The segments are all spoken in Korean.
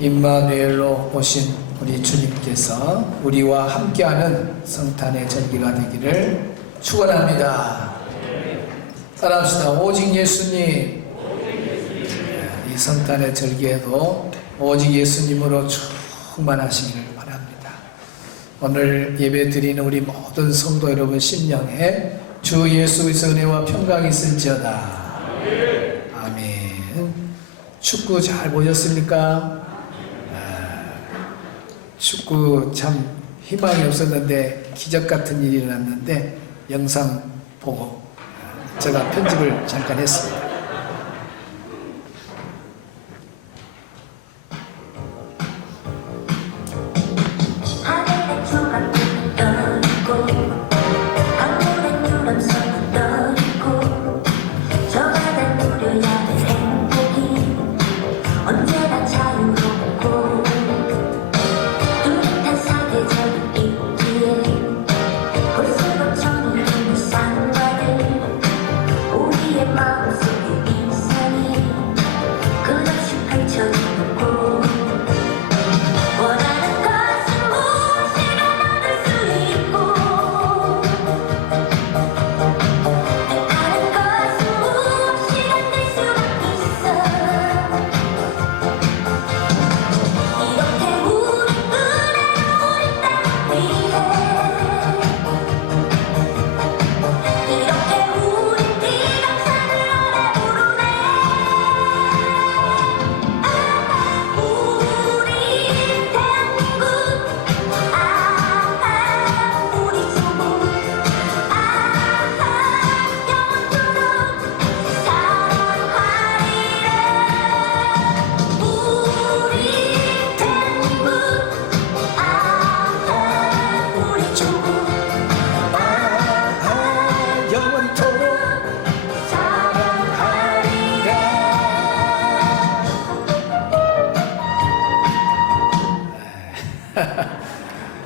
임마누엘로 오신 우리 주님께서 우리와 함께하는 성탄의 절기가 되기를 축원합니다. 따라합시다. 오직 예수님. 이 성탄의 절기에도 오직 예수님으로 충만하시기를 바랍니다. 오늘 예배 드리는 우리 모든 성도 여러분 심령에 주 예수 그리스도의 은혜와 평강이 있을지어다. 아멘. 축구 잘 보셨습니까? 축구 참 희망이 없었는데 기적 같은 일이 일어났는데 영상 보고 제가 편집을 잠깐 했습니다.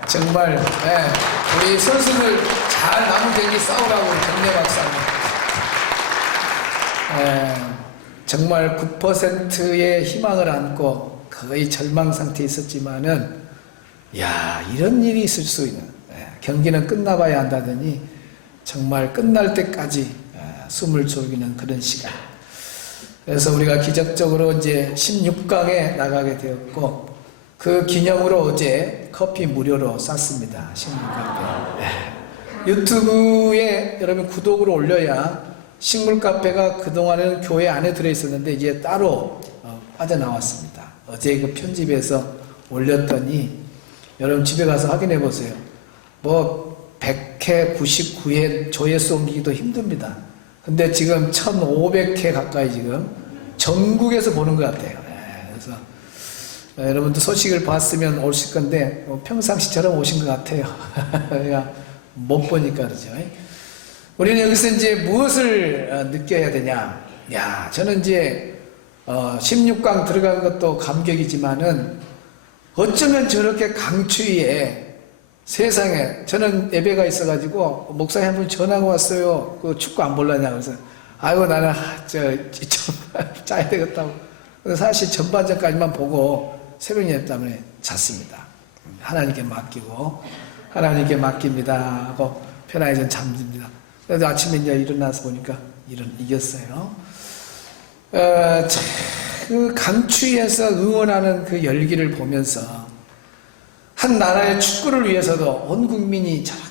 정말 우리 선수들 잘 남은 경기 싸우라고 격려 박사님. 정말 9%의 희망을 안고 거의 절망 상태에 있었지만은 이런 일이 있을 수 있는 경기는 끝나봐야 한다더니 정말 끝날 때까지 숨을 죽이는 그런 시간. 그래서 우리가 기적적으로 이제 16강에 나가게 되었고 그 기념으로 어제 커피 무료로 쐈습니다. 식물카페. 유튜브에 여러분 구독을 올려야 식물카페가 그동안에는 교회 안에 들어있었는데 이제 따로 빠져나왔습니다. 어제 그 편집해서 올렸더니 여러분 집에 가서 확인해 보세요. 뭐 100회, 99회 조회수 옮기기도 힘듭니다. 근데 지금 1500회 가까이 지금 전국에서 보는 것 같아요. 그래서 여러분도 소식을 봤으면 오실 건데 평상시처럼 오신 것 같아요. 못 보니까 그러죠. 우리는 여기서 이제 무엇을 느껴야 되냐? 저는 이제 16강 들어간 것도 감격이지만은 어쩌면 저렇게 강추위에 세상에 저는 예배가 있어가지고 목사님 한 분 전화가 왔어요. 그 축구 안 볼라냐 그래서 아이고 나는 좀 짜야 되겠다고. 사실 전반전까지만 보고 새벽 예배 때문에 잤습니다. 하나님께 맡기고 하나님께 맡깁니다 하고 편하게 전 잠듭니다. 그래서 아침에 이제 일어나서 보니까 이겼어요. 그 강추위에서 응원하는 그 열기를 보면서 한 나라의 축구를 위해서도 온 국민이 저렇게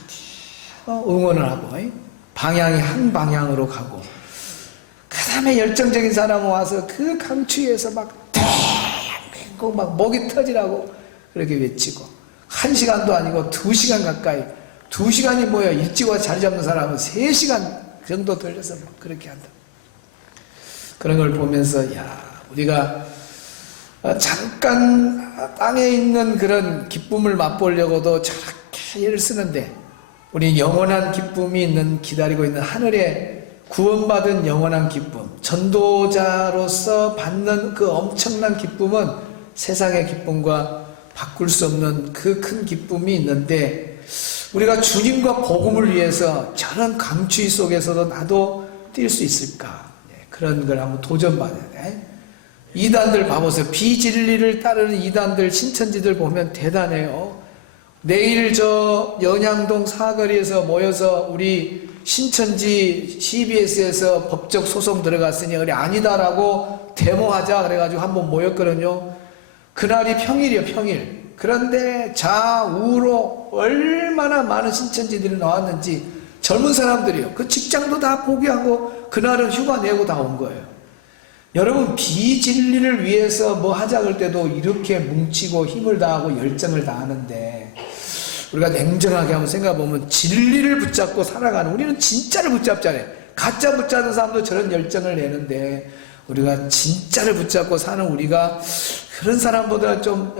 응원을 하고 방향이 한 방향으로 가고 그 다음에 열정적인 사람이 와서 그 강추위에서 막 목이 터지라고 그렇게 외치고 1시간도 아니고 2시간 가까이 2시간이 뭐야 일찍 와서 자리 잡는 사람은 3시간 정도 돌려서 막 그렇게 한다. 그런 걸 보면서 우리가 잠깐 땅에 있는 그런 기쁨을 맛보려고도 저렇게 애를 쓰는데 우리 영원한 기쁨이 있는 기다리고 있는 하늘에 구원받은 영원한 기쁨 전도자로서 받는 그 엄청난 기쁨은 세상의 기쁨과 바꿀 수 없는 그 큰 기쁨이 있는데 우리가 주님과 복음을 위해서 저런 강추위 속에서도 나도 뛸 수 있을까? 그런 걸 한번 도전받아야 돼. 이단들 봐보세요. 비진리를 따르는 이단들, 신천지들 보면 대단해요. 내일 저 연양동 사거리에서 모여서 우리 신천지 CBS에서 법적 소송 들어갔으니 우리 아니다라고 데모하자 그래가지고 한번 모였거든요. 그날이 평일이에요, 평일. 그런데 좌우로 얼마나 많은 신천지들이 나왔는지, 젊은 사람들이요. 그 직장도 다 포기하고 그날은 휴가 내고 다 온 거예요. 여러분, 비진리를 위해서 뭐 하자 그럴 때도 이렇게 뭉치고 힘을 다하고 열정을 다하는데, 우리가 냉정하게 한번 생각해보면 진리를 붙잡고 살아가는, 우리는 진짜를 붙잡잖아요. 가짜 붙잡는 사람도 저런 열정을 내는데, 우리가 진짜를 붙잡고 사는 우리가 그런 사람보다 좀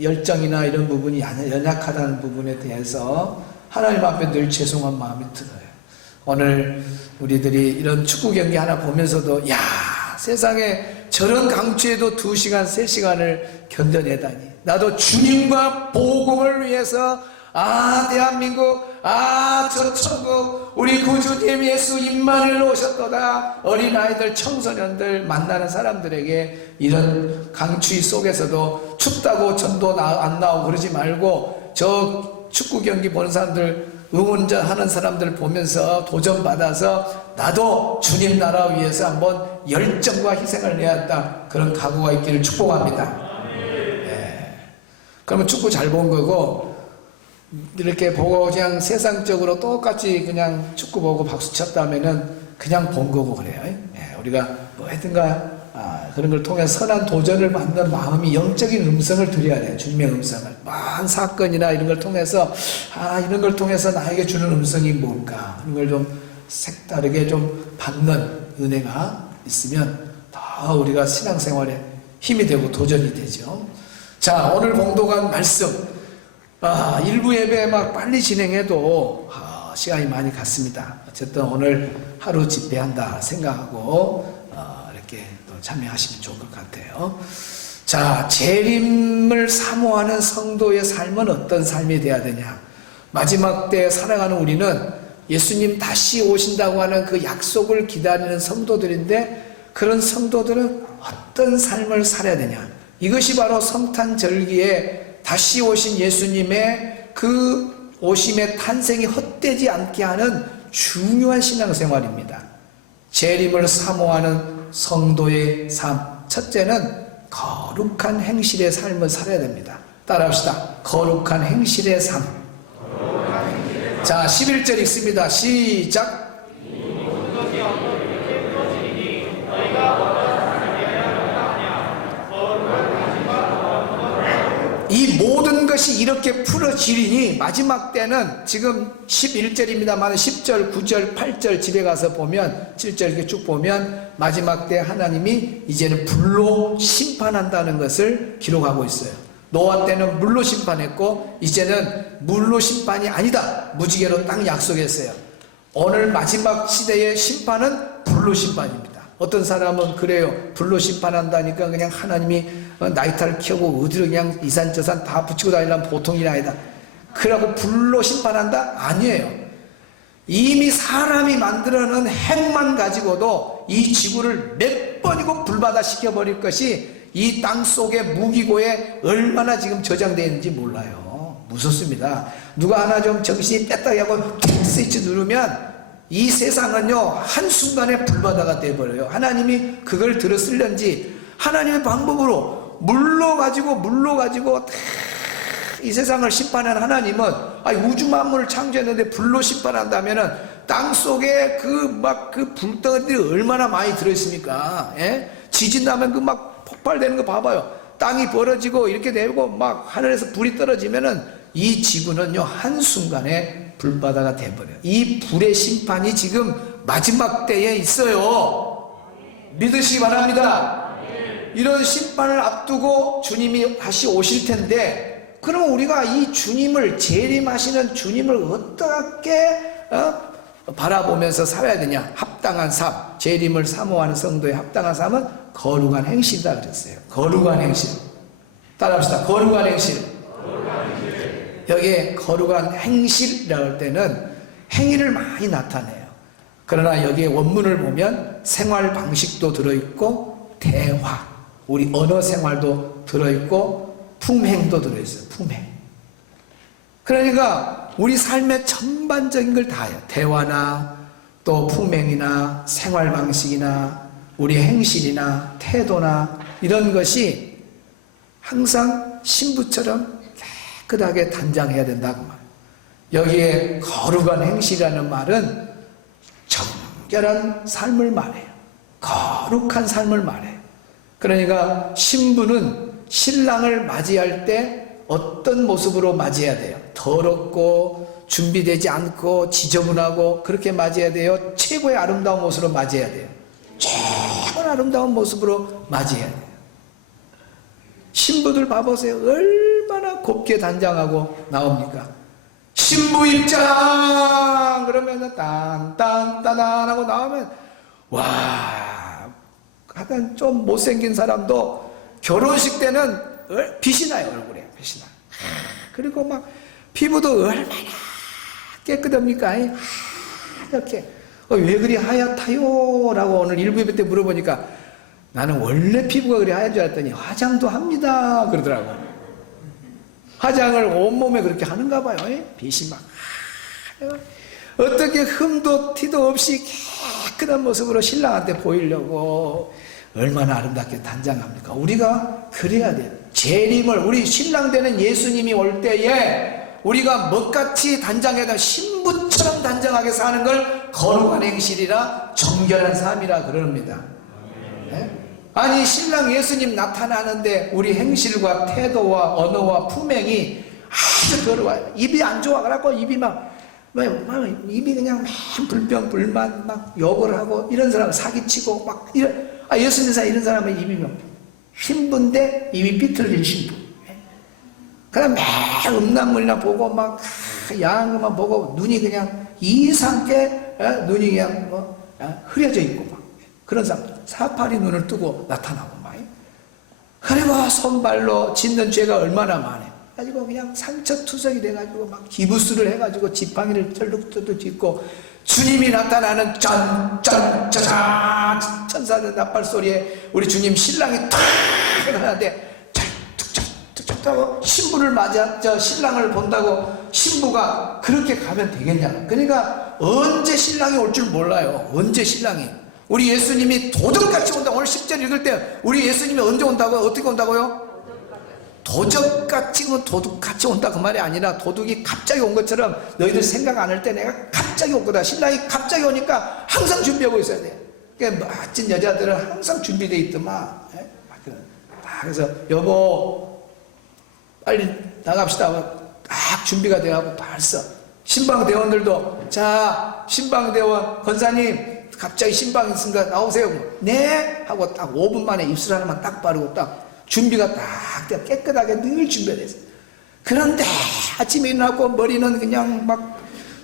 열정이나 이런 부분이 연약하다는 부분에 대해서 하나님 앞에 늘 죄송한 마음이 들어요. 오늘 우리들이 이런 축구 경기 하나 보면서도, 야, 세상에 저런 강추에도 2시간, 3시간을 견뎌내다니. 나도 주님과 복음을 위해서, 대한민국, 저 천국, 우리 구주님 예수 임마누엘 오셨도다. 어린아이들, 청소년들 만나는 사람들에게 이런 강추위 속에서도 춥다고 전도 안 나오고 그러지 말고, 저 축구 경기 보는 사람들, 응원하는 사람들 보면서 도전받아서 나도 주님 나라 위해서 한번 열정과 희생을 내야 한다, 그런 각오가 있기를 축복합니다. 그러면 축구 잘 본 거고, 이렇게 보고 그냥 세상적으로 똑같이 그냥 축구 보고 박수 쳤다면은 그냥 본 거고 그래요. 우리가 뭐 하든가 그런 걸 통해서 선한 도전을 받는 마음이, 영적인 음성을 드려야 돼요. 주님의 음성을. 많은 사건이나 이런 걸 통해서, 이런 걸 통해서 나에게 주는 음성이 뭘까, 그런 걸 좀 색다르게 좀 받는 은혜가 있으면 더 우리가 신앙생활에 힘이 되고 도전이 되죠. 자, 오늘 봉독한 말씀, 일부 예배 막 빨리 진행해도 시간이 많이 갔습니다. 어쨌든 오늘 하루 집회한다 생각하고 이렇게 또 참여하시면 좋을 것 같아요. 자, 재림을 사모하는 성도의 삶은 어떤 삶이 돼야 되냐? 마지막 때 살아가는 우리는 예수님 다시 오신다고 하는 그 약속을 기다리는 성도들인데, 그런 성도들은 어떤 삶을 살아야 되냐? 이것이 바로 성탄절기에 다시 오신 예수님의 그 오심의 탄생이 헛되지 않게 하는 중요한 신앙생활입니다. 재림을 사모하는 성도의 삶, 첫째는 거룩한 행실의 삶을 살아야 됩니다. 따라합시다. 거룩한 행실의 삶. 자, 11절 읽습니다. 시작. 이 모든 것이 이렇게 풀어지리니, 마지막 때는 지금 11절입니다만 10절, 9절, 8절 집에 가서 보면, 7절 이렇게 쭉 보면 마지막 때 하나님이 이제는 불로 심판한다는 것을 기록하고 있어요. 노아 때는 물로 심판했고 이제는 물로 심판이 아니다, 무지개로 딱 약속했어요. 오늘 마지막 시대의 심판은 불로 심판입니다. 어떤 사람은 그래요. 불로 심판한다니까 그냥 하나님이 나이타를 켜고 어디로 그냥 이산저산 다 붙이고 다니려면 보통 일이 아니다, 그러고 불로 심판한다? 아니에요. 이미 사람이 만들어놓은 핵만 가지고도 이 지구를 몇 번이고 불바다 시켜버릴 것이 이 땅 속의 무기고에 얼마나 지금 저장되어 있는지 몰라요. 무섭습니다. 누가 하나 좀 정신이 뺐다기 하고 스위치 누르면 이 세상은요 한순간에 불바다가 되어버려요. 하나님이 그걸 들었을런지 하나님의 방법으로 물로 가지고 이 세상을 심판한 하나님은, 우주 만물을 창조했는데 불로 심판한다면은 땅 속에 그 불덩어리들이 얼마나 많이 들어있습니까? 지진 나면 그 막 폭발되는 거 봐봐요. 땅이 벌어지고 이렇게 되고 막 하늘에서 불이 떨어지면은 이 지구는요 한순간에 불바다가 돼버려요. 이 불의 심판이 지금 마지막 때에 있어요. 믿으시기 바랍니다. 이런 심판을 앞두고 주님이 다시 오실 텐데, 그럼 우리가 이 주님을, 재림하시는 주님을 어떻게 바라보면서 살아야 되냐? 합당한 삶, 재림을 사모하는 성도의 합당한 삶은 거룩한 행실이다 그랬어요. 거룩한 행실. 따라합시다. 거룩한 행실. 여기에 거룩한 행실이라고 할 때는 행위를 많이 나타내요. 그러나 여기에 원문을 보면 생활 방식도 들어있고 대화, 우리 언어 생활도 들어있고 품행도 들어있어요. 품행. 그러니까 우리 삶의 전반적인 걸 다 해요. 대화나 또 품행이나 생활 방식이나 우리 행실이나 태도나 이런 것이 항상 신부처럼 깨끗하게 단장해야 된다고 말해요. 여기에 거룩한 행실이라는 말은 정결한 삶을 말해요. 거룩한 삶을 말해요. 그러니까 신부는 신랑을 맞이할 때 어떤 모습으로 맞이해야 돼요? 더럽고 준비되지 않고 지저분하고 그렇게 맞이해야 돼요? 최고의 아름다운 모습으로 맞이해야 돼요? 최고의 아름다운 모습으로 맞이해야 돼요. 신부들 봐보세요. 얼마나 곱게 단장하고 나옵니까? 신부 입장! 그러면 딴딴따단 하고 나오면 와, 하여튼 좀 못생긴 사람도 결혼식 때는 빛이 나요. 얼굴에 빛이 나. 그리고 막 피부도 얼마나 깨끗합니까? 이렇게 왜 그리 하얗다요? 라고 오늘 일부 예배 때 물어보니까 나는 원래 피부가 그리 하얀 줄 알았더니 화장도 합니다 그러더라고. 화장을 온몸에 그렇게 하는가 봐요. 빛이 막 어떻게 흠도 티도 없이 깨끗한 모습으로 신랑한테 보이려고 얼마나 아름답게 단장합니까? 우리가 그래야 돼요. 재림을 우리 신랑 되는 예수님이 올 때에 우리가 먹같이 단장해다 신부처럼 단장하게 사는 걸 거룩한 행실이라 정결한 삶이라 그럽니다. 네? 아니 신랑 예수님 나타나는데 우리 행실과 태도와 언어와 품행이 아주 더러워요. 입이 안 좋아가지고 입이 입이 그냥 막 불평불만 막 욕을 하고 이런 사람 사기치고 막 이런 예수님사 이런 사람은 입이 신부인데 입이 삐뚤린 신부. 그냥 매 음란물이나 보고 막 야한 것만 보고 눈이 그냥 이상하게 눈이 그냥 흐려져 있고 막 그런 사람 사파리 눈을 뜨고 나타나고 막 그리고 손발로 짓는 죄가 얼마나 많아요. 가지고 그냥 상처투성이 돼가지고 막 기부스를 해가지고 지팡이를 쩔룩쩔룩 짚고 주님이 나타나는 짠짠짜잔 천사들 나팔 소리에 우리 주님 신랑이 탁 하는데 툭툭툭툭 하고 신부를 맞아 저 신랑을 본다고 신부가 그렇게 가면 되겠냐. 그러니까 언제 신랑이 올 줄 몰라요. 언제 신랑이. 우리 예수님이 도적같이 온다. 오늘 10절 읽을 때 우리 예수님이 언제 온다고요? 어떻게 온다고요? 도적같이 도둑같이 온다 그 말이 아니라 도둑이 갑자기 온 것처럼 너희들 생각 안 할 때 내가 갑자기 올 거다. 신랑이 갑자기 오니까 항상 준비하고 있어야 돼. 그러니까 멋진 여자들은 항상 준비되어 있더만. 그래서 여보 빨리 나갑시다. 딱 준비가 돼가고 벌써 신방대원들도 자 신방대원 권사님 갑자기 신방 있습니다. 나오세요. 네 하고 딱 5분 만에 입술 하나만 딱 바르고 딱 준비가 딱 깨끗하게 늘 준비가 됐어요. 그런데 아침에 일어나고 머리는 그냥 막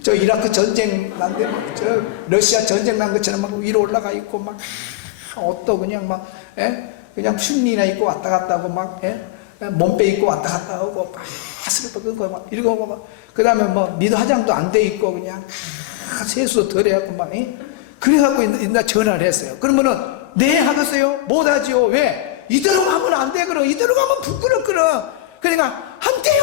저 이라크 전쟁 난데 막 저 러시아 전쟁 난 것처럼 막 위로 올라가 있고 막 옷도 그냥 막 그냥 춘리나 입고 왔다 갔다 하고 막 몸빼 입고 왔다 갔다 하고 막 슬퍼 끊고 막 이러고 막 그다음에 뭐 미도 화장도 안 돼 있고 그냥 세수도 덜 해갖고 막 그래갖고 나 전화를 했어요. 그러면은 네 하겠어요? 못하지요. 왜? 이대로 가면 안 돼. 그럼 이대로 가면 부끄럽거든. 그러니까 안 돼요.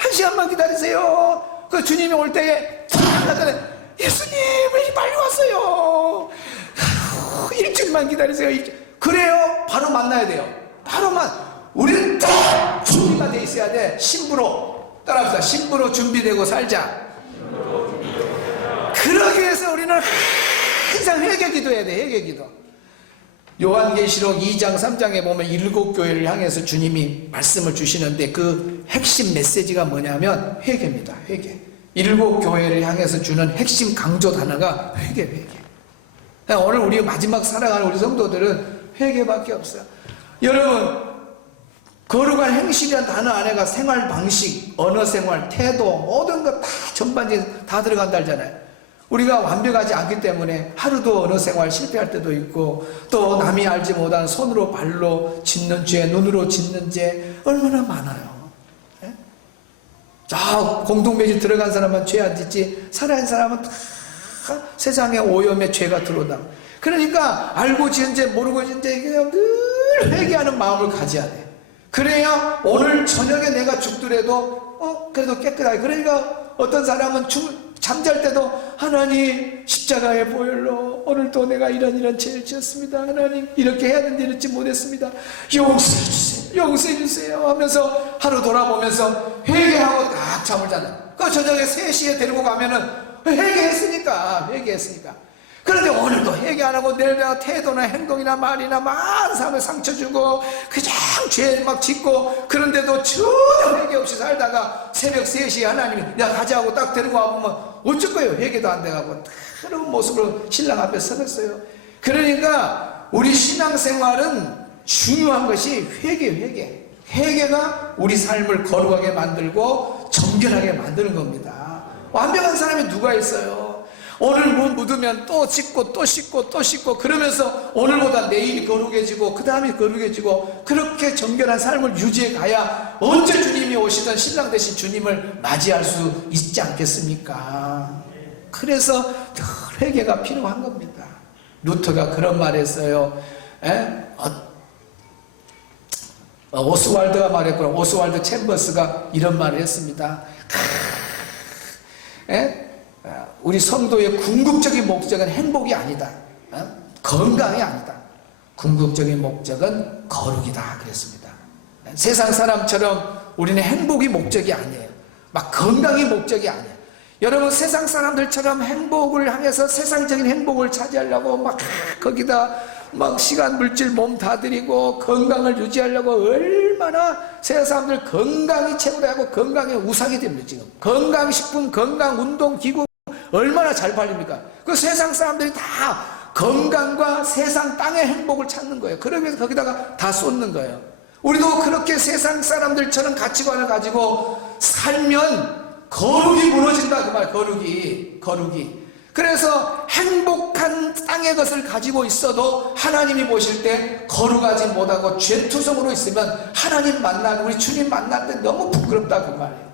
1시간만 기다리세요. 그 주님이 올 때에 나타나 예수님 왜 빨리 왔어요. 일주일만 기다리세요. 그래요. 바로 만나야 돼요. 바로만 우리는 딱 준비가 돼 있어야 돼. 신부로 따라합시다. 신부로 준비되고 살자. 그러기 위해서 우리는 항상 회개 기도해야 돼. 회개 기도. 요한계시록 2장 3장에 보면 7교회를 향해서 주님이 말씀을 주시는데 그 핵심 메시지가 뭐냐면 회개입니다. 회개. 7교회를 향해서 주는 핵심 강조 단어가 회개. 오늘 우리 마지막 살아가는 우리 성도들은 회개밖에 없어요. 여러분 거룩한 행실이라는 단어 안에가 생활 방식, 언어 생활, 태도 모든 것 다 전반적으로 다 들어간다 하잖아요. 우리가 완벽하지 않기 때문에 하루도 언어 생활 실패할 때도 있고 또 남이 알지 못한 손으로 발로 짓는 죄, 눈으로 짓는 죄 얼마나 많아요. 자 공동묘지 들어간 사람은 죄 안 짓지 살아있는 사람은 다 세상의 오염에 죄가 들어온다. 그러니까 알고 지은지 모르고 지은지 그냥 늘 회개하는 마음을 가져야 돼. 그래야 오늘 저녁에 내가 죽더라도 그래도 깨끗하게. 그러니까 어떤 사람은 잠잘 때도 하나님 십자가의 보혈로 오늘도 내가 이런 죄를 지었습니다. 하나님 이렇게 해야 되는데 이렇지 못했습니다. 용서해 주세요. 용서해 주세요 하면서 하루 돌아보면서 회개하고 딱 잠을 자는. 그 저녁에 3시에 데리고 가면은 회개했으니까. 그런데 오늘도 회개 안 하고 내일 내가 태도나 행동이나 말이나 많은 사람을 상처 주고 그냥 죄 막 짓고 그런데도 전혀 회개 없이 살다가 새벽 3시에 하나님이 야 가자고 딱 데리고 와보면 어쩔 거예요. 회개도 안 돼가고 그런 모습으로 신랑 앞에 서겠어요. 그러니까 우리 신앙생활은 중요한 것이 회개가 우리 삶을 거룩하게 만들고 정결하게 만드는 겁니다. 완벽한 사람이 누가 있어요? 오늘 뭐 묻으면 또 씻고 또 씻고 또 씻고 그러면서 오늘보다 내일이 거룩해지고 그 다음이 거룩해지고 그렇게 정결한 삶을 유지해 가야 언제 주님이 오시든 신랑 되신 주님을 맞이할 수 있지 않겠습니까? 그래서 늘 회개가 필요한 겁니다. 루터가 그런 말을 했어요. 오스왈드가 말했구나. 오스왈드 챔버스가 이런 말을 했습니다. 우리 성도의 궁극적인 목적은 행복이 아니다. 건강이 아니다. 궁극적인 목적은 거룩이다. 그랬습니다. 세상 사람처럼 우리는 행복이 목적이 아니에요. 막 건강이 목적이 아니에요. 여러분 세상 사람들처럼 행복을 향해서 세상적인 행복을 차지하려고 막 거기다 막 시간 물질 몸 다 들이고 건강을 유지하려고 얼마나 세상 사람들 건강이 최고다 하고 건강에 우상이 됩니다. 지금 건강식품, 건강운동기구 얼마나 잘 팔립니까? 그 세상 사람들이 다 건강과 세상 땅의 행복을 찾는 거예요. 그러면서 거기다가 다 쏟는 거예요. 우리도 그렇게 세상 사람들처럼 가치관을 가지고 살면 거룩이 무너진다 그 말. 거룩이. 그래서 행복한 땅의 것을 가지고 있어도 하나님이 보실 때 거룩하지 못하고 죄투성으로 있으면 하나님 만나고 우리 주님 만날 때 너무 부끄럽다 그 말이에요.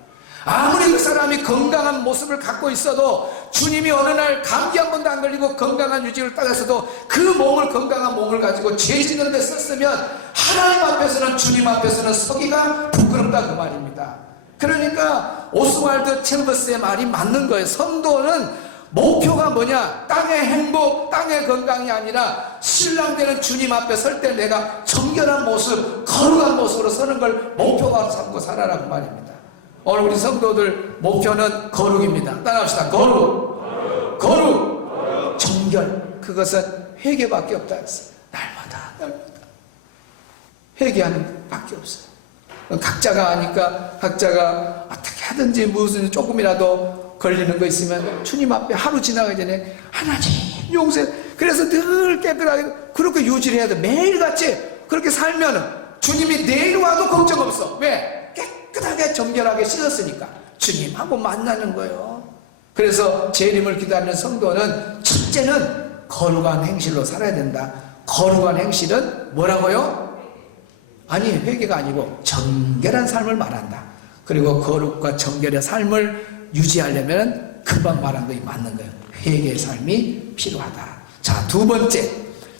아무리 그 사람이 건강한 모습을 갖고 있어도 주님이 어느 날 감기 한 번도 안 걸리고 건강한 유지를 따라서도 그 몸을 건강한 몸을 가지고 죄 짓는 데 썼으면 하나님 앞에서는 주님 앞에서는 서기가 부끄럽다 그 말입니다. 그러니까 오스왈드 챔버스의 말이 맞는 거예요. 성도는 목표가 뭐냐? 땅의 행복, 땅의 건강이 아니라 신랑 되는 주님 앞에 설 때 내가 정결한 모습, 거룩한 모습으로 서는 걸 목표가 삼고 살아라 그 말입니다. 오늘 우리 성도들 목표는 거룩입니다. 따라합시다. 거룩. 정결. 그것은 회개밖에 없다 했어요. 날마다 회개하는 밖에 없어요. 각자가 아니까 각자가 어떻게 하든지 무슨 조금이라도 걸리는 거 있으면 주님 앞에 하루 지나가기 전에 하나님 용서해. 그래서 늘 깨끗하게 그렇게 유지를 해야 돼. 매일같이 그렇게 살면 주님이 내일 와도 걱정 없어. 왜? 깨끗하게 정결하게 씻었으니까 주님하고 만나는 거예요. 그래서 재림을 기다리는 성도는 첫째는 거룩한 행실로 살아야 된다. 거룩한 행실은 뭐라고요? 아니 회개가 아니고 정결한 삶을 말한다. 그리고 거룩과 정결의 삶을 유지하려면 금방 말한 것이 맞는 거예요. 회개의 삶이 필요하다. 자, 두 번째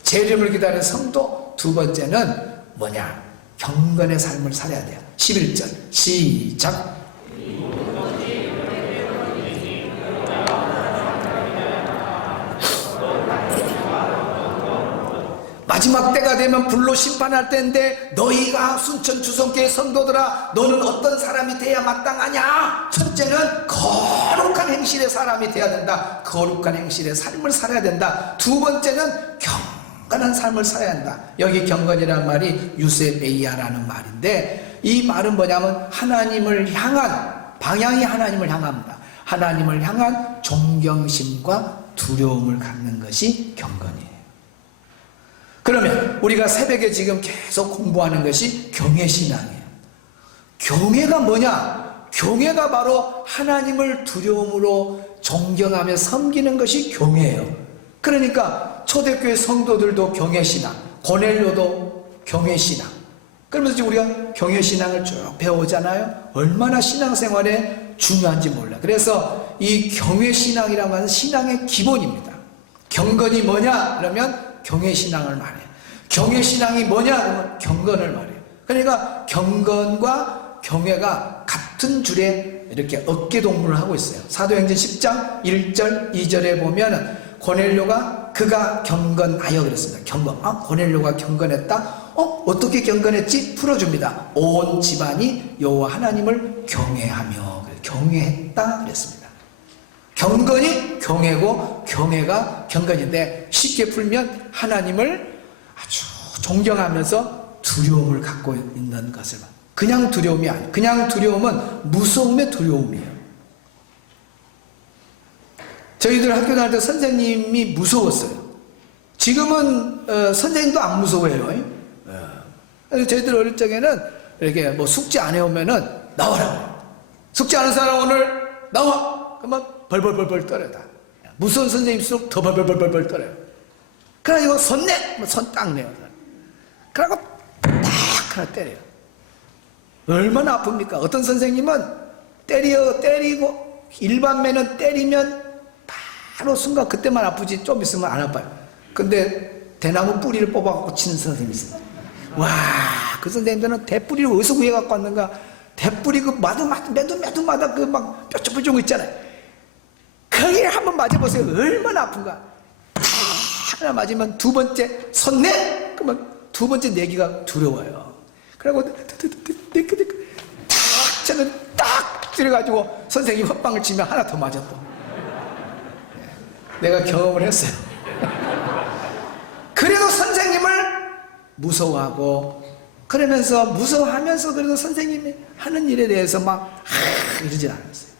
재림을 기다리는 성도 두 번째는 뭐냐? 경건의 삶을 살아야 돼요. 11절 시작. 마지막 때가 되면 불로 심판할 때인데 너희가 순천 주성교회 성도들아 너는 어떤 사람이 돼야 마땅하냐? 첫째는 거룩한 행실의 사람이 돼야 된다. 거룩한 행실의 삶을 살아야 된다. 두 번째는 경건한 삶을 살아야 한다. 여기 경건이라는 말이 유세베이아라는 말인데 이 말은 뭐냐면 하나님을 향한 방향이 하나님을 향합니다. 하나님을 향한 존경심과 두려움을 갖는 것이 경건이에요. 그러면 우리가 새벽에 지금 계속 공부하는 것이 경외신앙이에요. 경외가 뭐냐? 경외가 바로 하나님을 두려움으로 존경하며 섬기는 것이 경외예요. 그러니까 초대교회 성도들도 경외신앙, 고넬료도 경외신앙. 그러면서 우리가 경외신앙을 쭉 배우잖아요. 얼마나 신앙생활에 중요한지 몰라. 그래서 이 경외신앙이라는 것은 신앙의 기본입니다. 경건이 뭐냐? 그러면 경외신앙을 말해요. 경외신앙이 뭐냐 그러면 경건을 말해요. 그러니까 경건과 경외가 같은 줄에 이렇게 어깨동무를 하고 있어요. 사도행전 10장 1절 2절에 보면 고넬료가 그가 경건하여 그랬습니다. 경건. 고넬료가 경건했다. 어떻게 경건했지? 풀어줍니다. 온 집안이 여호와 하나님을 경외하며, 경외했다 그랬습니다. 경건이 경외고 경외가 경건인데, 쉽게 풀면 하나님을 아주 존경하면서 두려움을 갖고 있는 것을, 그냥 두려움이 아니에요. 그냥 두려움은 무서움의 두려움이에요. 저희들 학교 다닐 때 선생님이 무서웠어요. 지금은 선생님도 안 무서워해요. 저희들 어릴 적에는 이렇게 뭐 숙제 안 해오면은 나와라. 숙제 안 한 사람 오늘 나와. 그러면 벌벌벌벌 떨어다. 무서운 선생님일수록 더 벌벌벌벌 떨어요. 그래가지고 손 내! 손 딱 내요. 그러고 딱 하나 때려요. 얼마나 아픕니까? 어떤 선생님은 때리고 일반면은 때리면 바로 순간 그때만 아프지 좀 있으면 안 아파요. 근데 대나무 뿌리를 뽑아갖고 치는 선생님이 있어요. 와, 그 선생님들은 대뿌리를 어디서 구해갖고 왔는가? 대뿌리 그 매두마다 그 막 뾰족뾰족 거 있잖아요. 거기에 한번 맞아보세요. 얼마나 아픈가? 하나 맞으면 두 번째 손 내! 그러면 두 번째 내기가 두려워요. 그리고 딱 저는 딱 들어가지고 선생님 헛방을 치면 하나 더 맞았고. 내가 경험을 했어요. 그래도 선생님을 무서워하고, 그러면서 무서워하면서 그래도 선생님이 하는 일에 대해서 막 이러진 않았어요.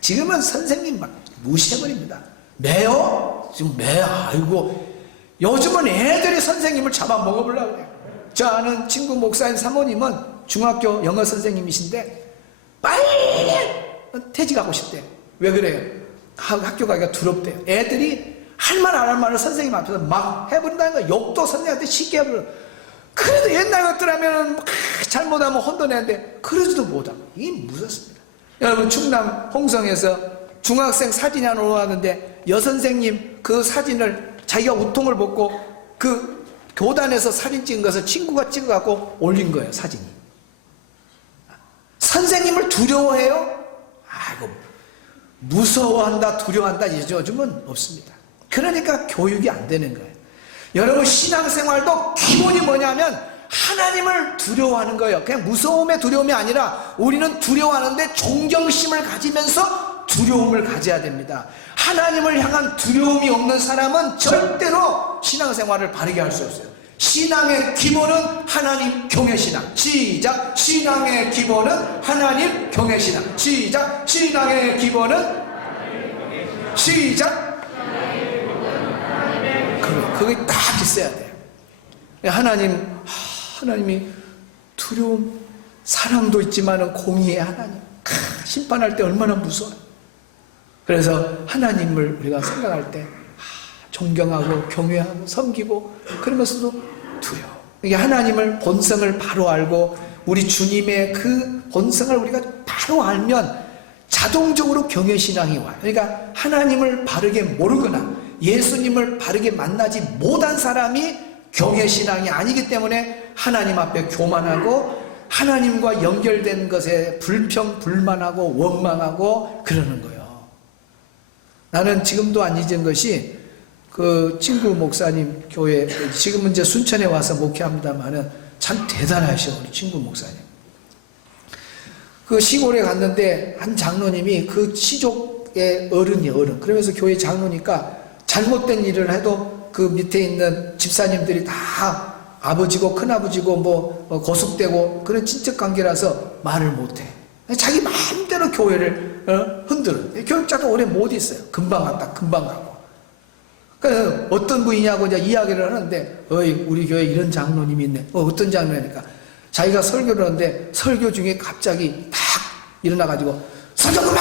지금은 선생님 막 무시해버립니다. 매요? 지금 매요. 아이고, 요즘은 애들이 선생님을 잡아먹어보려고 그래요. 저 아는 친구 목사님 사모님은 중학교 영어 선생님이신데 빨리 퇴직하고 싶대요. 왜 그래요? 학교 가기가 두렵대요. 애들이 할 말 안 할 말을 선생님 앞에서 막 해버린다는 거야. 욕도 선생님한테 쉽게 해버려. 그래도 옛날 것들하면 잘못하면 혼돈했는데 그러지도 못하고. 이게 무섭습니다. 여러분, 충남 홍성에서 중학생 사진이 하나 올라왔는데 여선생님 그 사진을 자기가 우통을 벗고 그 교단에서 사진 찍은 것을 친구가 찍어갖고 올린 거예요. 사진이. 선생님을 두려워해요? 아이고, 무서워한다 두려워한다 요즘은 없습니다. 그러니까 교육이 안 되는 거예요. 여러분, 신앙생활도 기본이 뭐냐면 하나님을 두려워하는 거예요. 그냥 무서움의 두려움이 아니라 우리는 두려워하는데 존경심을 가지면서 두려움을 가져야 됩니다. 하나님을 향한 두려움이 없는 사람은 절대로 신앙생활을 바르게 할 수 없어요. 신앙의 기본은 하나님 경외신앙. 시작. 신앙의 기본은 하나님 경외신앙. 시작. 신앙의 기본은 시작. 그게 딱 있어야 돼요. 하나님이 두려움, 사랑도 있지만은 공의의 하나님. 심판할 때 얼마나 무서워요. 그래서 하나님을 우리가 생각할 때 존경하고 경외하고 섬기고, 그러면서도 두려워. 이게 하나님을 본성을 바로 알고 우리 주님의 그 본성을 우리가 바로 알면 자동적으로 경외신앙이 와요. 그러니까 하나님을 바르게 모르거나 예수님을 바르게 만나지 못한 사람이 경외신앙이 아니기 때문에 하나님 앞에 교만하고 하나님과 연결된 것에 불평불만하고 원망하고 그러는 거예요. 나는 지금도 안 잊은 것이 그 친구 목사님 교회, 지금은 이제 순천에 와서 목회합니다만은 참 대단하셔, 우리 친구 목사님. 그 시골에 갔는데 한 장로님이 그 시족의 어른이에요, 어른. 그러면서 교회 장로니까 잘못된 일을 해도 그 밑에 있는 집사님들이 다 아버지고 큰아버지고 뭐 고숙되고 그런 친척 관계라서 말을 못해. 자기 마음대로 교회를 흔들어. 교육자도 오래 못 있어요. 금방 왔다 금방 가고. 그래서 어떤 분이냐고 이제 이야기를 하는데, 우리 교회에 이런 장로님이 있네. 어떤 장로니까 자기가 설교를 하는데 설교 중에 갑자기 탁 일어나가지고 설교 그만!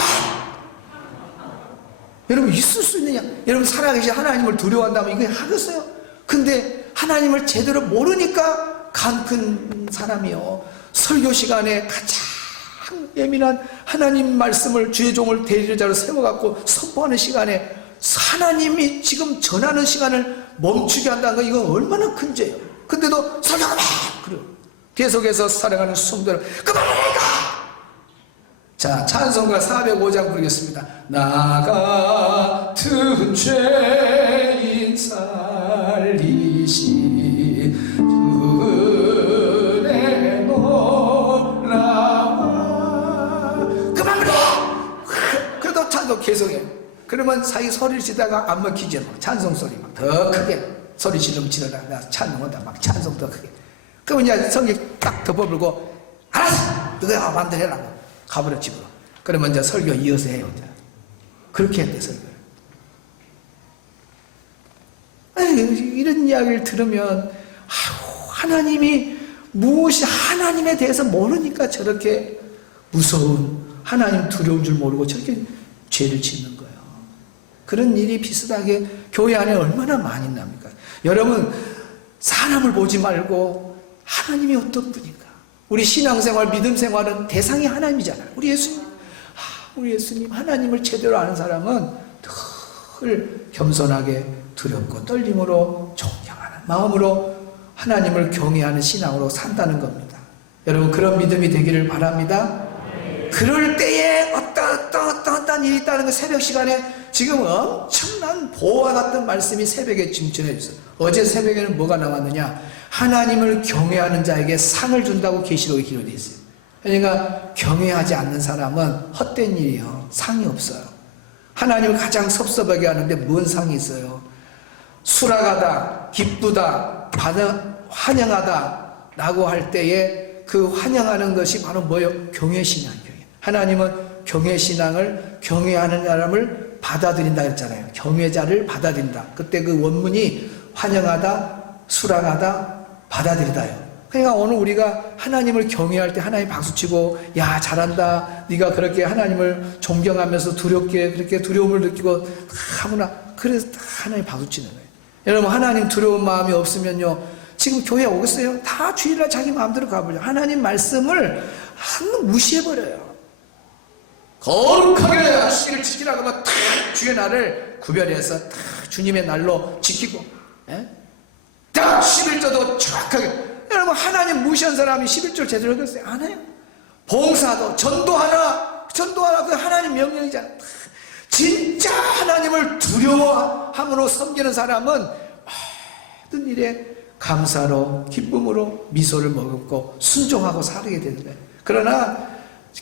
여러분, 있을 수 있느냐? 여러분, 살아계신 하나님을 두려워한다면 이거 하겠어요? 근데 하나님을 제대로 모르니까 간 큰 사람이요, 설교 시간에 가장 예민한 하나님 말씀을 주의 종을 대리자로 세워갖고 선포하는 시간에 하나님이 지금 전하는 시간을 멈추게 한다는 거 이거 얼마나 큰 죄예요. 근데도 설교가 그래요. 계속해서 사랑하는 성도를 그만하라니까. 자, 찬송가 405장 부르겠습니다. 나 같은 죄인 살리시 은혜 놀라워. 그만 그래. 그래도 찬송 계속해. 그러면 사이 소리를 치다가 안 먹히죠. 찬송 소리 막 더 크게 소리 지르면 지르다. 나 찬송한다. 막 찬송 더 크게. 그러면 이제 성경 딱 덮어불고 알았어. 너가 마음대로 해라고. 가버려 집으로. 그러면 이제 설교 이어서 해요. 이제. 그렇게 했대 설교를. 이런 이야기를 들으면 하나님이 무엇이 하나님에 대해서 모르니까 저렇게 무서운 하나님 두려운 줄 모르고 저렇게 죄를 짓는 거예요. 그런 일이 비슷하게 교회 안에 얼마나 많이 납니까? 여러분 사람을 보지 말고 하나님이 어떤 분인가? 우리 신앙생활 믿음생활은 대상이 하나님이잖아요. 우리 예수님 하나님을 제대로 아는 사람은 늘 겸손하게 두렵고 떨림으로 존경하는 마음으로 하나님을 경외하는 신앙으로 산다는 겁니다. 여러분 그런 믿음이 되기를 바랍니다. 그럴 때에 어떤 일이 있다는 거 새벽 시간에 지금 엄청난 보호와 같은 말씀이 새벽에 지금 전해졌어요. 어제 새벽에는 뭐가 나왔느냐? 하나님을 경외하는 자에게 상을 준다고 계시록에 기록되어 있어요. 그러니까 경외하지 않는 사람은 헛된 일이에요. 상이 없어요. 하나님을 가장 섭섭하게 하는데 뭔 상이 있어요? 수락하다, 기쁘다, 환영하다 라고 할 때에 그 환영하는 것이 바로 뭐예요? 경외신앙. 하나님은 경외신앙을 경외하는 사람을 받아들인다 했잖아요. 경외자를 받아들인다. 그때 그 원문이 환영하다, 수락하다, 받아들이다요. 그러니까 오늘 우리가 하나님을 경외할 때 하나님 박수치고 야 잘한다. 네가 그렇게 하나님을 존경하면서 두렵게 그렇게 두려움을 느끼고 하구나. 그래서 하나님 박수치는 거예요. 여러분 하나님 두려운 마음이 없으면요. 지금 교회 오겠어요? 다 주일날 자기 마음대로 가버려요. 하나님 말씀을 항상 무시해버려요. 거룩하게 하시기를 지키라고 하면 탁 주의 날을 구별해서 탁 주님의 날로 지키고 딱 11조도 정확하게. 여러분 하나님 무시한 사람이 11조를 제대로 하겠어요? 안 해요. 봉사도 전도하나 그 하나님 명령이잖아. 진짜 하나님을 두려워함으로 섬기는 사람은 모든 일에 감사로 기쁨으로 미소를 머금고 순종하고 살게 되는 거예요. 그러나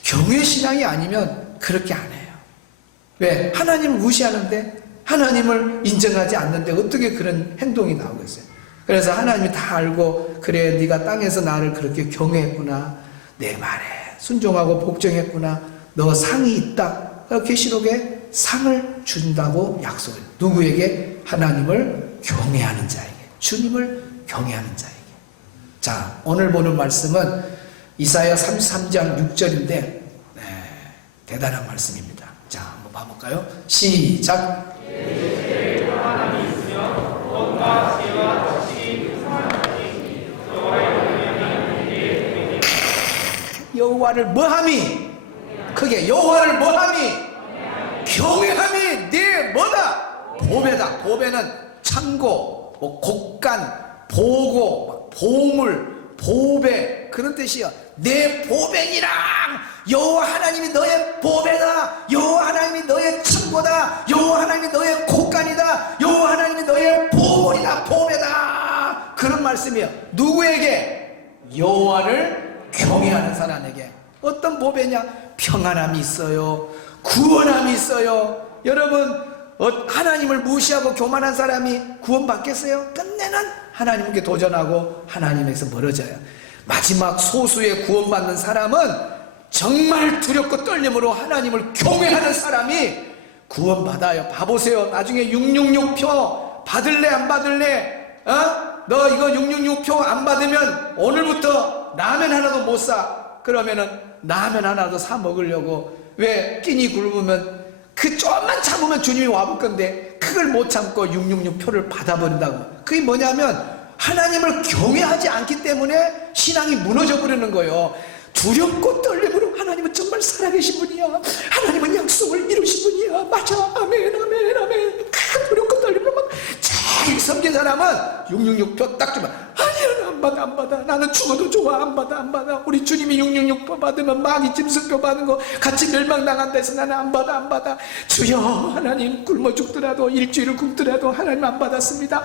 경외신앙이 아니면 그렇게 안 해요. 왜? 하나님을 무시하는데 하나님을 인정하지 않는데 어떻게 그런 행동이 나오겠어요? 그래서 하나님이 다 알고 그래 네가 땅에서 나를 그렇게 경외했구나. 내 말에 순종하고 복종했구나. 너 상이 있다. 계시록에 상을 준다고 약속해요. 누구에게? 하나님을 경외하는 자에게. 주님을 경외하는 자에게. 자, 오늘 보는 말씀은 이사야 33장 6절인데 대단한 말씀입니다. 자, 한번 봐볼까요? 시작. 여호와를 뭐함이? 크게 여호와를 뭐함이? 경외함이 네 뭐다? 보배다. 보배는 창고, 곡간, 보고, 보물, 보배 그런 뜻이야. 내 보배니라. 여호와 하나님이 너의 보배다. 여호와 하나님이 너의 창고다. 여호와 하나님이 너의 곡간이다. 여호와 하나님이 너의 보물이다. 보배다. 그런 말씀이에요. 누구에게? 여호와를 경외하는 사람에게. 어떤 보배냐? 평안함이 있어요. 구원함이 있어요. 여러분 하나님을 무시하고 교만한 사람이 구원받겠어요? 끝내는 하나님께 도전하고 하나님에서 멀어져요. 마지막 소수의 구원받는 사람은 정말 두렵고 떨림으로 하나님을 경외하는 사람이 구원받아요. 봐보세요. 나중에 666표 받을래 안 받을래? 너 이거 666표 안 받으면 오늘부터 라면 하나도 못 사. 그러면은 라면 하나도 사 먹으려고. 왜? 끼니 굶으면 그 조금만 참으면 주님이 와볼 건데 그걸 못 참고 666표를 받아버린다고. 그게 뭐냐면 하나님을 경외하지 않기 때문에 신앙이 무너져 버리는 거예요. 두렵고 떨림으로 하나님은 정말 살아계신 분이야. 하나님은 약속을 이루신 분이야. 맞아. 아멘 아멘 아멘. 두렵고 떨림으로 막 잘 섬긴 사람은 666표 딱 주면 아니야 안 받아 안 받아 나는 죽어도 좋아 안 받아 안 받아 우리 주님이 666표 받으면 마귀 짐승표 받은 거 같이 멸망당한다 해서 나는 안 받아 안 받아 주여 하나님 굶어 죽더라도 일주일을 굶더라도 하나님 안 받았습니다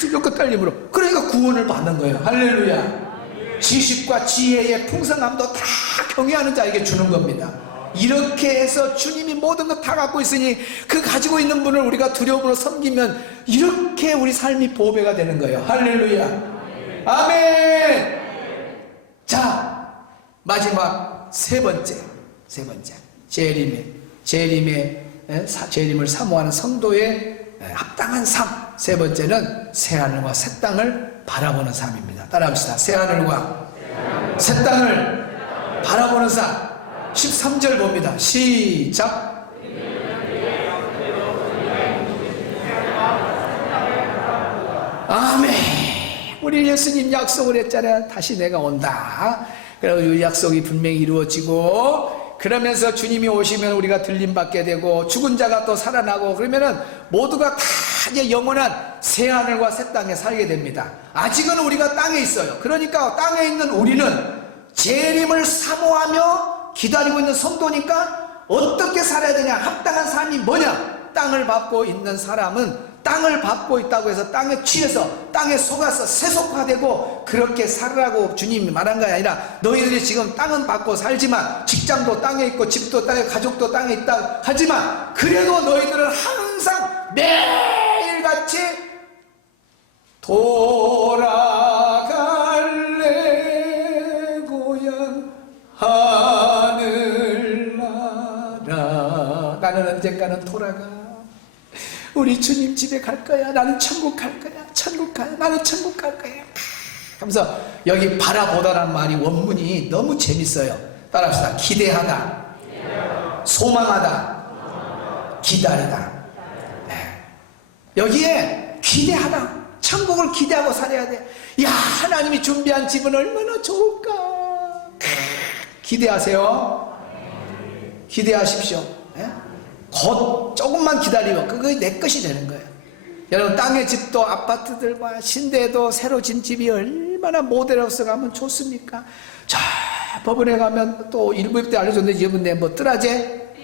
두렵고 떨림으로 그러니까 구원을 받는 거예요. 할렐루야. 지식과 지혜의 풍성함도 다 경외하는 자에게 주는 겁니다. 이렇게 해서 주님이 모든 것 다 갖고 있으니 그 가지고 있는 분을 우리가 두려움으로 섬기면 이렇게 우리 삶이 보배가 되는 거예요. 할렐루야. 아멘. 자, 마지막 세 번째 재림을 사모하는 성도의 합당한 삶. 세 번째는 새하늘과 새 땅을 바라보는 삶입니다. 따라합시다. 새하늘과 새 땅을 바라보는 삶. 13절 봅니다. 시작. 아멘. 우리 예수님 약속을 했잖아요. 다시 내가 온다. 그리고 이 약속이 분명히 이루어지고 그러면서 주님이 오시면 우리가 들림받게 되고 죽은 자가 또 살아나고 그러면은 모두가 다 이제 영원한 새하늘과 새 땅에 살게 됩니다. 아직은 우리가 땅에 있어요. 그러니까 땅에 있는 우리는 재림을 사모하며 기다리고 있는 성도니까 어떻게 살아야 되냐? 합당한 삶이 뭐냐? 땅을 밟고 있는 사람은 땅을 밟고 있다고 해서 땅에 취해서 땅에 속아서 세속화되고 그렇게 살으라고 주님이 말한 것이 아니라 너희들이 지금 땅은 밟고 살지만 직장도 땅에 있고 집도 땅에 가족도 땅에 있다 하지만 그래도 너희들은 항상 매일같이 돌아갈래 고향 하늘나라 나는 언젠가는 돌아가 우리 주님 집에 갈 거야 나는 천국 갈 거야 천국 가 나는 천국 갈 거야 하면서 여기 바라보다라는 말이 원문이 너무 재밌어요. 따라합시다. 기대하다 소망하다 기다리다. 여기에 기대하다 천국을 기대하고 살아야 돼. 야 하나님이 준비한 집은 얼마나 좋을까. 기대하세요. 기대하십시오. 곧 조금만 기다리면 그거 내 것이 되는 거예요. 여러분 땅의 집도 아파트들과 신대도 새로 진 집이 얼마나 모델하우스 가면 좋습니까? 자 법원에 가면 또 일부입 때 알려줬는데 이번에 뭐 뜨라제?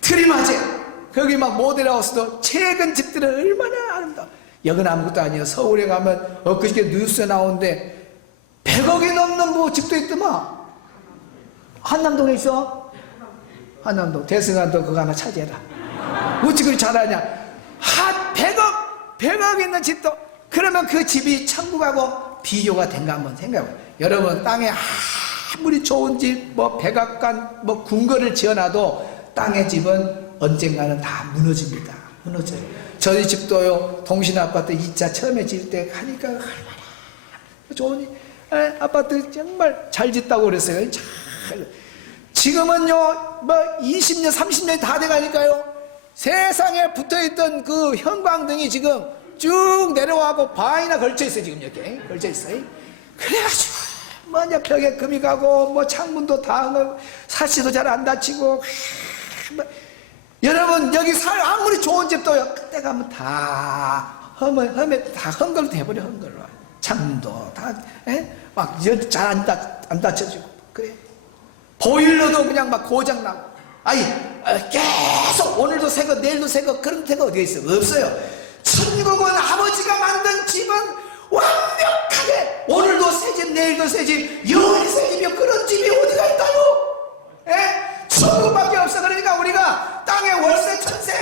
트리마제 거기 막 모델하우스도 최근 집들은 얼마나 아름다워. 여긴 아무것도 아니에요. 서울에 가면 엊그저께 뉴스에 나오는데 100억이 넘는 뭐 집도 있더만. 한남동에 있어? 한남동 대승한도 그거 하나 차지해라. 어찌 그리 잘하냐. 100억 있는 집도 그러면 그 집이 천국하고 비교가 된가 한번 생각해봐요. 여러분 땅에 아무리 좋은 집 뭐 백악관 뭐 궁궐을 지어놔도 땅의 집은 언젠가는 다 무너집니다. 무너져요. 저희 집도요 동신아파트 2차 처음에 지을 때 가니까 얼마나 좋으니 아파트 정말 잘 짓다고 그랬어요. 지금은요 뭐 20년 30년이 다 돼가니까요 세상에 붙어있던 그 형광등이 지금 쭉 내려와고 반이나 걸쳐있어요. 지금 이렇게 걸쳐있어요. 그래가지고 뭐냐 벽에 금이 가고 뭐 창문도 다 사시도 잘 안 닫히고 뭐. 여러분 여기 아무리 좋은 집도요 그때 가면 다 험에 다 헝걸로 돼버려. 헝걸로 창문도 다 막 잘 안 닫혀지고 그래. 보일러도 그냥 막 고장나고 아니 계속 오늘도 새거 내일도 새거 그런 데가 어디가 있어요? 없어요. 천국은 아버지가 만든 집은 완벽하게 오늘도 새집 내일도 새집 영원히 새집이요. 그런 집이 어디가 있다요? 천국밖에 없어. 그러니까 우리가 땅에 월세 천세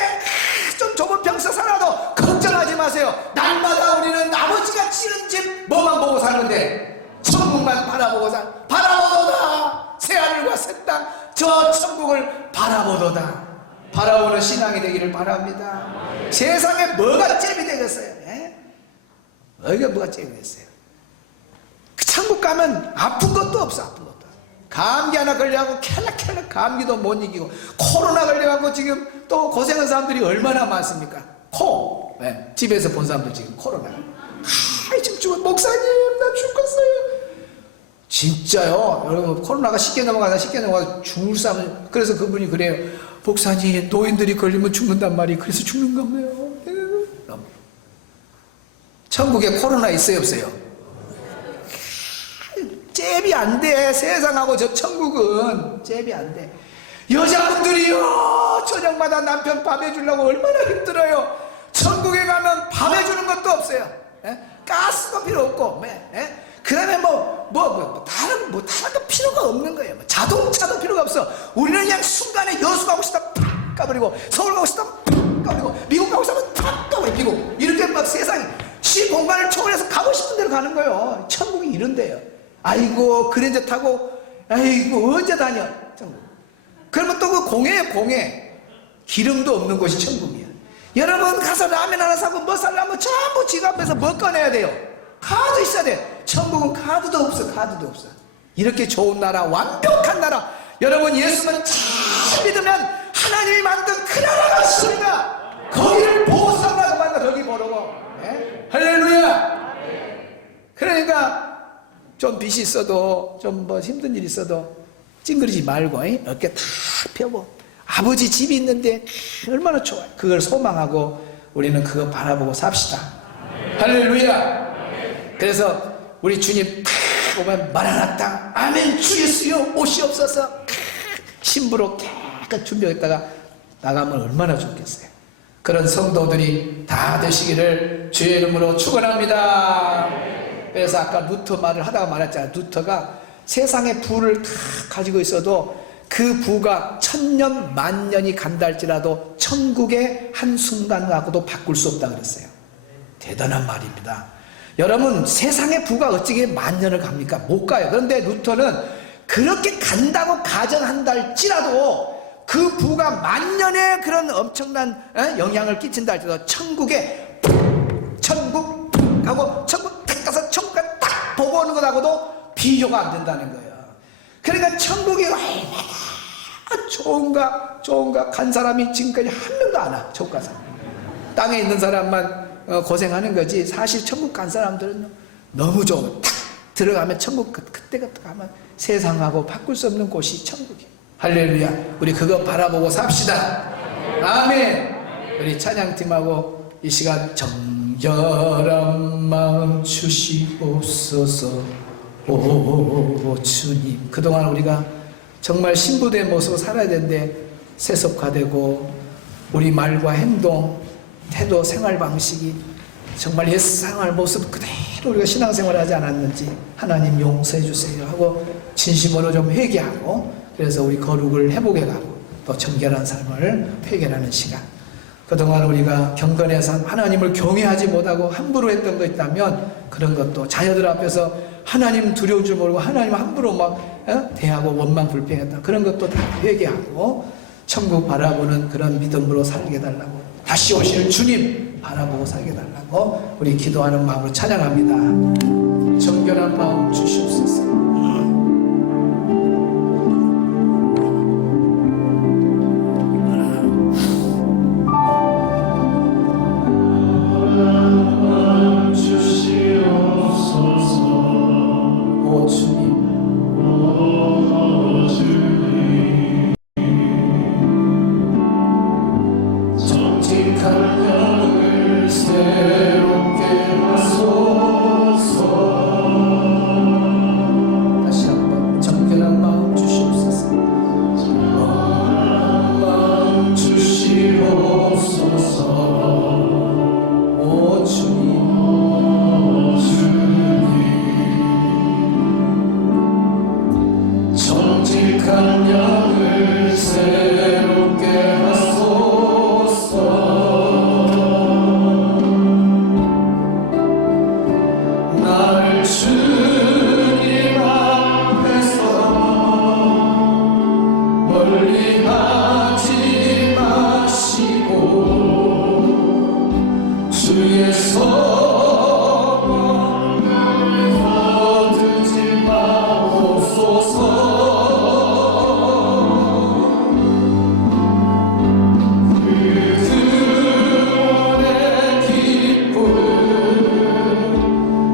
좀 좁은 평수 살아도 걱정하지 마세요. 날마다 우리는 아버지가 지은 집 뭐만 보고 사는데 천국만 바라보도다. 새하늘과 새 땅 저 천국을 바라보도다. 바라보는 신앙이 되기를 바랍니다. 세상에 뭐가 잼이 되겠어요? 여기가 뭐가 잼이 됐어요? 그 천국 가면 아픈 것도 없어. 아픈 것도. 감기 하나 걸려가고 캘락캘락 감기도 못 이기고 코로나 걸려가고 지금 또 고생한 사람들이 얼마나 많습니까? 집에서 본 사람들 지금 코로나. 지금 죽은 목사님 나 죽었어요. 진짜요. 여러분 코로나가 쉽게 넘어가서 죽을 사람. 그래서 그분이 그래요. 목사님 노인들이 걸리면 죽는단 말이 그래서 죽는가 봐요. 천국에 코로나 있어요 없어요? 잽이 안 돼. 세상하고 저 천국은 잽이 안 돼. 여자분들이요 저녁마다 남편 밥 해주려고 얼마나 힘들어요. 천국에 가면 밥 해주는 것도 없어요. 예? 가스도 필요 없고, 그 다음에 다른 거 필요가 없는 거예요. 자동차도 필요가 없어. 우리는 그냥 순간에 여수 가고 싶다 팍 까버리고, 서울 가고 싶다 팍 까버리고, 미국 가고 싶다면 팍 까버리고, 미국 이렇게 막 세상에 시 공간을 초월해서 가고 싶은 데로 가는 거예요. 천국이 이런데요. 아이고 그랜저 타고 아이고 언제 다녀 천국. 그러면 또 그 공해 기름도 없는 곳이 천국이야. 여러분 가서 라면 하나 사고 뭐 살려면 전부 지갑에서 뭐 꺼내야 돼요? 카드 있어야 돼. 천국은 카드도 없어. 카드도 없어. 이렇게 좋은 나라, 완벽한 나라. 여러분 예수만 잘 믿으면 하나님이 만든 그 나라가 있습니다. 거기를 보고 살라고 만나. 거기 보라고. 네? 할렐루야. 그러니까 좀 빚이 있어도 좀 뭐 힘든 일이 있어도 찡그리지 말고 어깨 탁 펴고 아버지 집이 있는데 얼마나 좋아요. 그걸 소망하고 우리는 그거 바라보고 삽시다. 할렐루야. 그래서 우리 주님 탁 오면 마라나타 아멘 주 예수여 오시옵소서 신부로 깨끗 준비했다가 나가면 얼마나 좋겠어요. 그런 성도들이 다 되시기를 주의 이름으로 축원합니다. 그래서 아까 루터 말을 하다가 말했잖아요. 루터가 세상의 부를 다 가지고 있어도 그 부가 1000년 만년이 간다 할지라도 천국의 한순간하고도 바꿀 수 없다 그랬어요. 대단한 말입니다. 여러분 세상의 부가 어찌게 만년을 갑니까? 못 가요. 그런데 루터는 그렇게 간다고 가정한다 할지라도 그 부가 만년의 그런 엄청난 영향을 끼친다 할지라도 천국에 천국 하고 천국 딱 가서 천국에 딱 보고 오는 것하고도 비교가 안 된다는 거예요. 그러니까 천국이 얼마나 좋은가 간 사람이 지금까지 한 명도 안 와. 천국 가서 땅에 있는 사람만 고생하는 거지. 사실 천국 간 사람들은 너무 좋은 딱 들어가면 천국 그때 가면 세상하고 바꿀 수 없는 곳이 천국이에요. 할렐루야. 우리 그거 바라보고 삽시다. 아멘. 우리 찬양팀하고 이 시간 정결한 마음 주시옵소서. 오 주님. 그동안 우리가 정말 신부된 모습으로 살아야 되는데 세속화되고 우리 말과 행동 태도 생활 방식이 정말 옛생활 모습 그대로 우리가 신앙생활을 하지 않았는지 하나님 용서해 주세요 하고 진심으로 좀 회개하고 그래서 우리 거룩을 회복해 가고 또 정결한 삶을 회개하는 시간. 그동안 우리가 경건해서 하나님을 경외하지 못하고 함부로 했던 거 있다면 그런 것도 자녀들 앞에서 하나님 두려울 줄 모르고 하나님 함부로 막 대하고 원망 불평했다. 그런 것도 다 회개하고 천국 바라보는 그런 믿음으로 살게 해달라고 다시 오실 주님 바라보고 살게 해달라고 우리 기도하는 마음으로 찬양합니다. 정결한 마음 주시옵소서.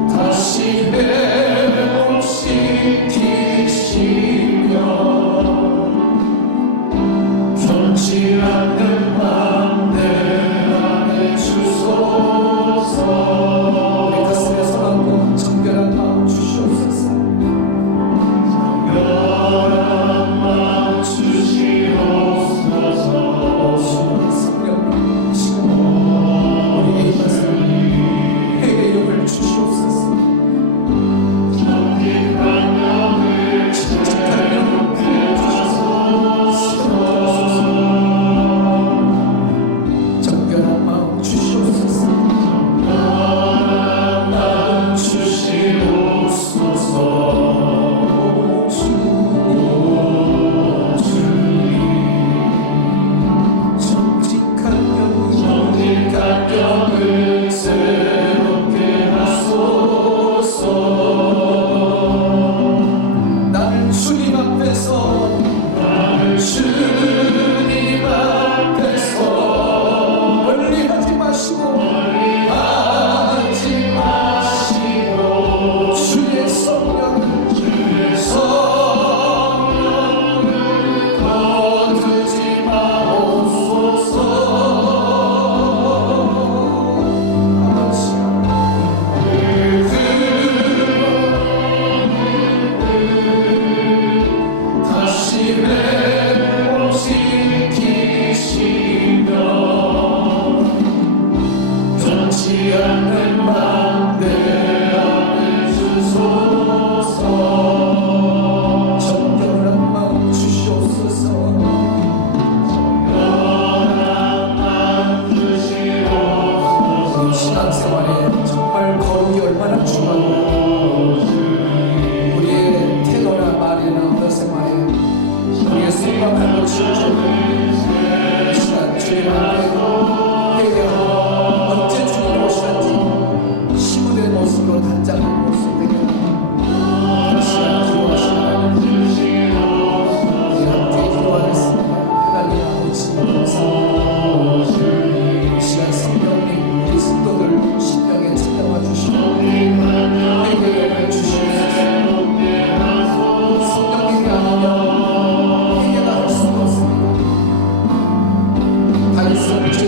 다시 정결한 마음 주시옵소서. 우리 신앙생활에 정말 거룩이 얼마나 중요한가. 우리의 태도나 말이나 언어 생활에 우리의 손과 발로 실천을 이 시간 주님 앞에 회개하고 언제 주님 오시는지 시무된 모습으로 단장한 모습 되게 이 시간 기도하시는 우리 함께 기도하겠습니다. 하나님 아버지 감사합니다. 이 시간 성령님 우리 성도들 심령에 찾아와 주시고 회개를 주시옵소서. 성령님이 아니면 회개가 할 수가 없습니다. 단순 죄를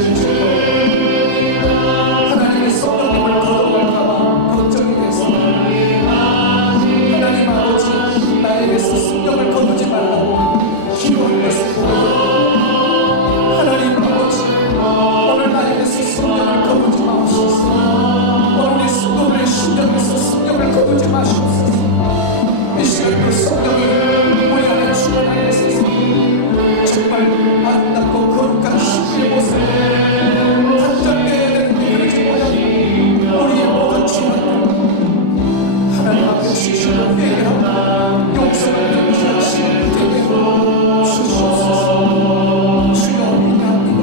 하나님의 성령님을 거둬갈까봐 걱정이 됐습니다. 하나님 아버지 나에게서 성령을 거두지 말라고 기도한 것을 보고 하나님 아버지 오늘 나에게서 성령을 거두지 마옵소서. 오늘 이 성도들의 심령에서 성령을 거두지 마시옵소서. 이 시간 그 성령이 우리 안에 충만하게 하소서. 정말 아름답고 거룩한 신부의 모습을 단장되어야 되는데 그러지 못하고 우리의 모든 죄악들 하나님 앞에 진실로 회개하고 용서를 베푸시는 시간이 되게 주시옵소서. 주여 미안합니다.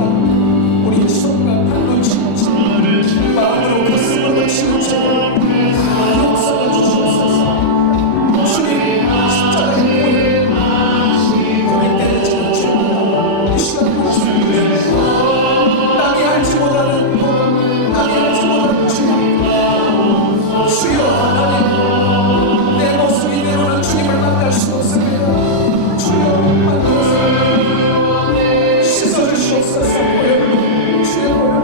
우리의 손과 발로 치우쳐 마음으로 가슴으로 치우쳐 용서를 주시옵소서. 주님 십자가의 보혈 고민 때려지는 죄입니다. 이 시간 남이 알지 못하는 남이 알지 못하는 죄입니다. 주여 하나님 내 모습 이대로는 주님을 만날 수 없습니다. 주여 만나서 씻어주시옵소서. 보혈로 주의 보혈로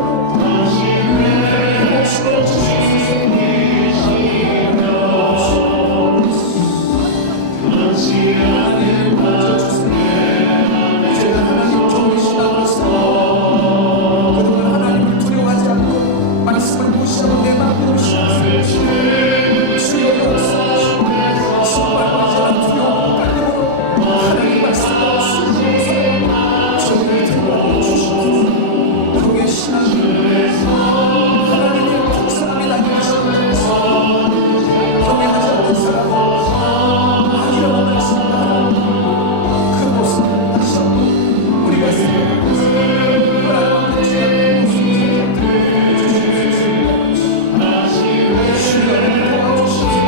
내 모습을 주시옵소서. 하나님 만져주세요. 이제는 하나님 경외신앙으로서 그동안 하나님을 두려워하지 않고 말씀을 무시하고 내 마음대로 신앙스러우시고 주여 용서하시고 정말 이제는 두려움과 깔림으로 하나님 말씀과 순종하사 저희를 데려와 주시옵소서. 그의 신앙이 하나님의 풍성함이 나뉘어지는 것에서 경외하지 않는 사람은 아니라고 말씀합니다. 그 모습을 다시 한번 우리가 생각하면서 하나님 앞에 주의 모습을 주시옵소서. 주여 도와주시옵소서.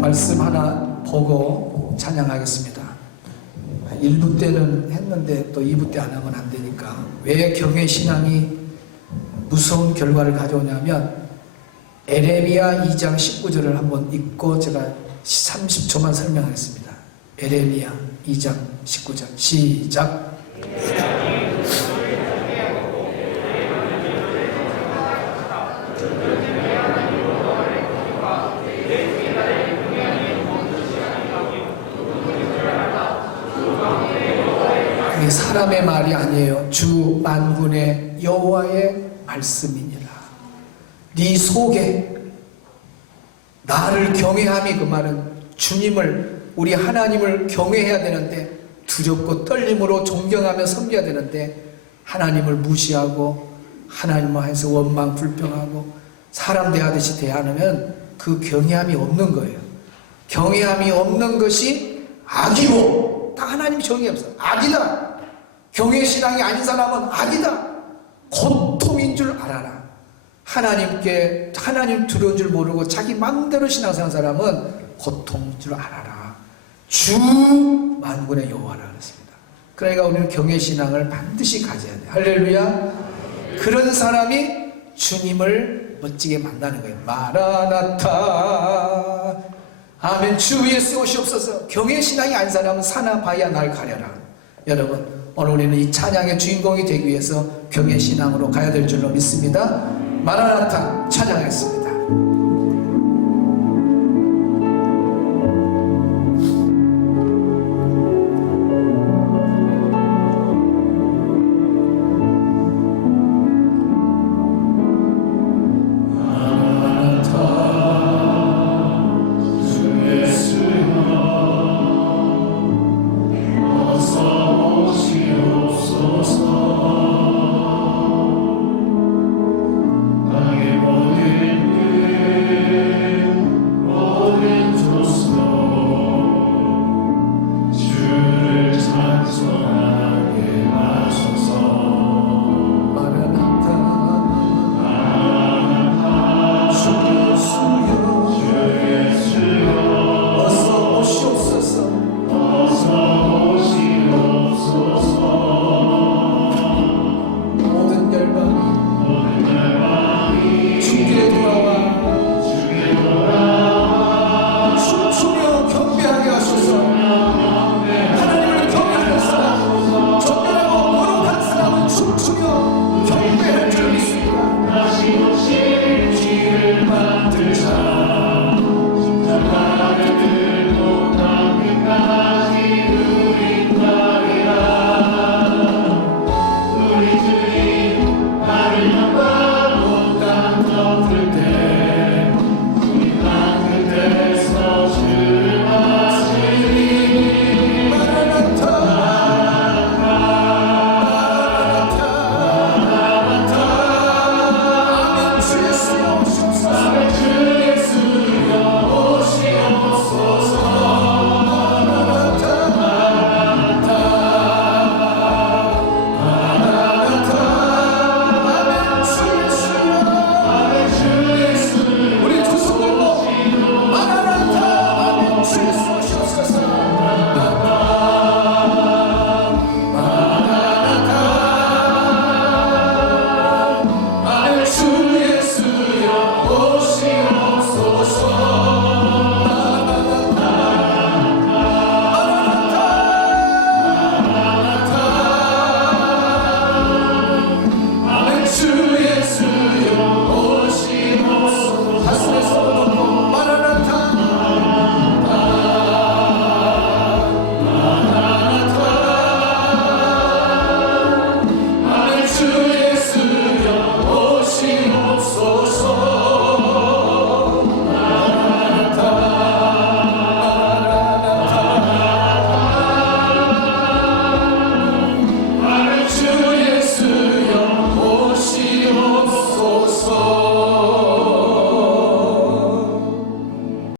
말씀 하나 보고 찬양하겠습니다. 1부 때는 했는데 또 2부 때 안 하면 안 되니까. 왜 경외 신앙이 무서운 결과를 가져오냐면 에레미야 2장 19절을 한번 읽고 제가 30초만 설명하겠습니다. 에레미야 2장 19절 시작. 이게 사람의 말이 아니에요. 주 만군의 여호와의 말씀이니라. 네 속에 나를 경외함이, 그 말은 주님을, 우리 하나님을 경외해야 되는데 두렵고 떨림으로 존경하며 섬겨야 되는데 하나님을 무시하고 하나님을 해서 원망 불평하고 사람 대하듯이 대하면 그 경외함이 없는 거예요. 경외함이 없는 것이 악이고, 다 하나님이 정의하면서 악이다. 경외신앙이 아닌 사람은 악이다. 고통인 줄 알아라. 하나님 두려운 줄 모르고 자기 마음대로 신앙생활 사람은 고통인 줄 알아라. 주 만군의 여호와라 그랬습니다. 그러니까 우리는 경외신앙을 반드시 가져야 돼. 할렐루야. 그런 사람이 주님을 멋지게 만나는 거예요. 마라나타 아멘. 주 예수 오시옵소서. 경외신앙이 아닌 사람은 사나 바야 날 가려라. 여러분, 오늘 우리는 이 찬양의 주인공이 되기 위해서 경외신앙으로 가야 될 줄로 믿습니다. 마라나타 찬양했습니다.